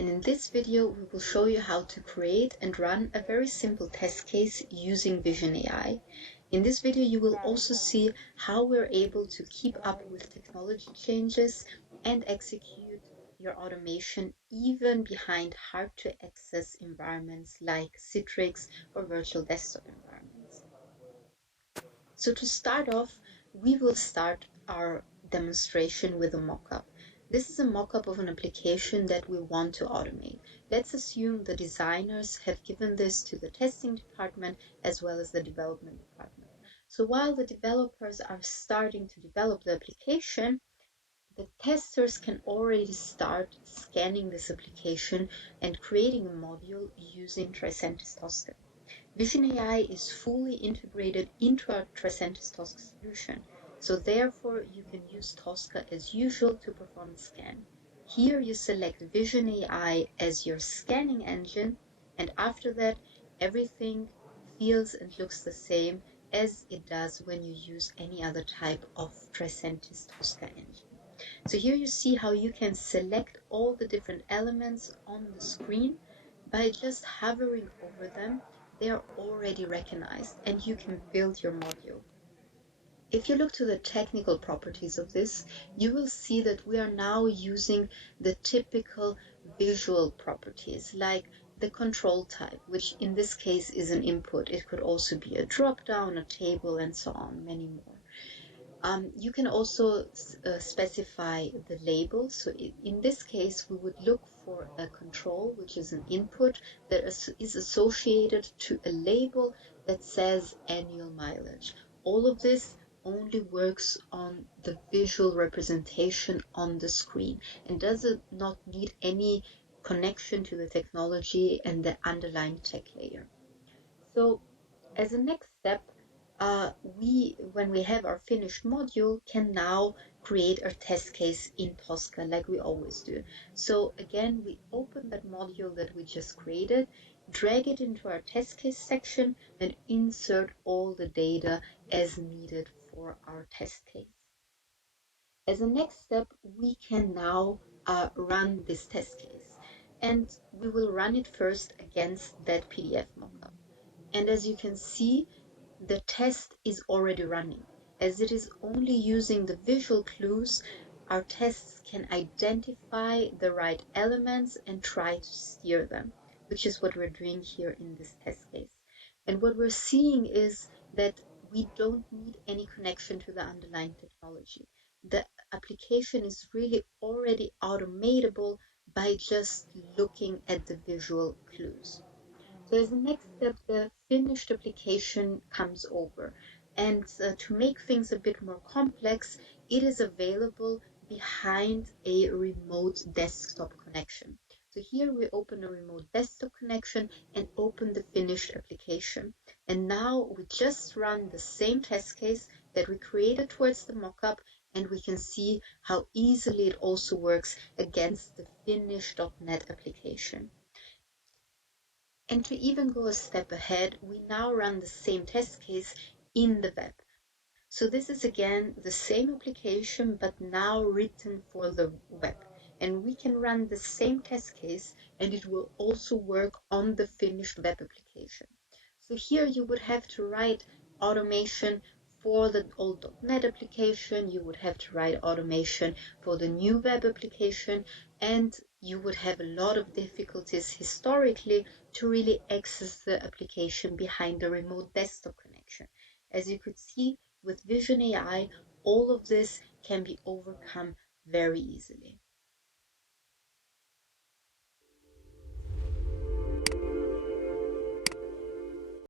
and in this video we will show you how to create and run a very simple test case using Vision AI. In this video you will also see how we're able to keep up with technology changes and execute your automation even behind hard to access environments like Citrix or virtual desktop environments. So to start off, we will start our demonstration with a mockup. This is a mockup of an application that we want to automate. Let's assume the designers have given this to the testing department as well as the development department. So while the developers are starting to develop the application, the testers can already start scanning this application and creating a module using Tricentis Tosca. Vision AI is fully integrated into our Tricentis Tosca solution, so therefore you can use Tosca as usual to perform a scan. Here you select Vision AI as your scanning engine, and after that everything feels and looks the same as it does when you use any other type of Tricentis Tosca engine. So here you see how you can select all the different elements on the screen by just hovering over them. They are already recognized and you can build your module. If you look to the technical properties of this, you will see that we are now using the typical visual properties like the control type, which in this case is an input. It could also be a drop-down, a table, and so on, many more. You can also specify the label. So in this case, we would look for a control, which is an input that is associated to a label that says annual mileage. All of this only works on the visual representation on the screen and does not need any connection to the technology and the underlying tech layer. So as a next step, when we have our finished module, can now create our test case in Tosca like we always do. So again, we open that module that we just created, drag it into our test case section, and insert all the data as needed for our test case. As a next step, we can now run this test case, and we will run it first against that PDF mockup. And as you can see, the test is already running. As it is only using the visual clues, our tests can identify the right elements and try to steer them, which is what we're doing here in this test case. And what we're seeing is that we don't need any connection to the underlying technology. The application is really already automatable by just looking at the visual clues. So as the next step, the finished application comes over. And to make things a bit more complex, it is available behind a remote desktop connection. So here we open a remote desktop connection and open the finished application. And now we just run the same test case that we created towards the mockup, and we can see how easily it also works against the finished.NET application. And to even go a step ahead, we now run the same test case in the web. So this is again the same application, but now written for the web. And we can run the same test case, and it will also work on the finished web application. So here you would have to write automation for the old .NET application, you would have to write automation for the new web application, and you would have a lot of difficulties historically to really access the application behind the remote desktop connection. As you could see, with Vision AI, all of this can be overcome very easily.